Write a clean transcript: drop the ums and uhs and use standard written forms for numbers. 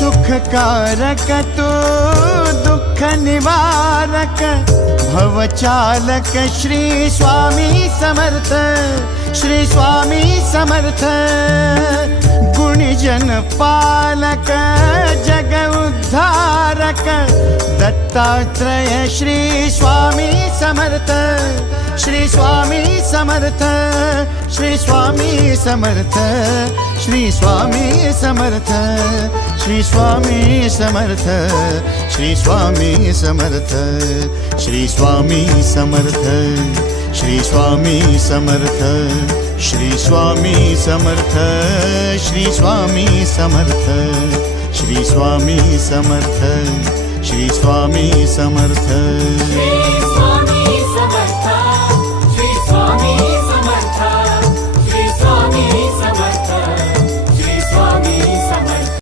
सुखकारक तू दुःख निवारक भवचालक श्री स्वामी समर्थ, श्री स्वामी समर्थ। गुणीजन पालक जग उद्धारक दत्तात्रेय श्री स्वामी समर्थ, श्री स्वामी समर्थ, श्री स्वामी समर्थ, श्री स्वामी समर्थ, श्री स्वामी समर्थ, श्री स्वामी समर्थ, श्री स्वामी समर्थ, श्री स्वामी समर्थ, श्री स्वामी समर्थ, श्री स्वामी समर्थ, श्री स्वामी समर्थ, श्री स्वामी समर्थ।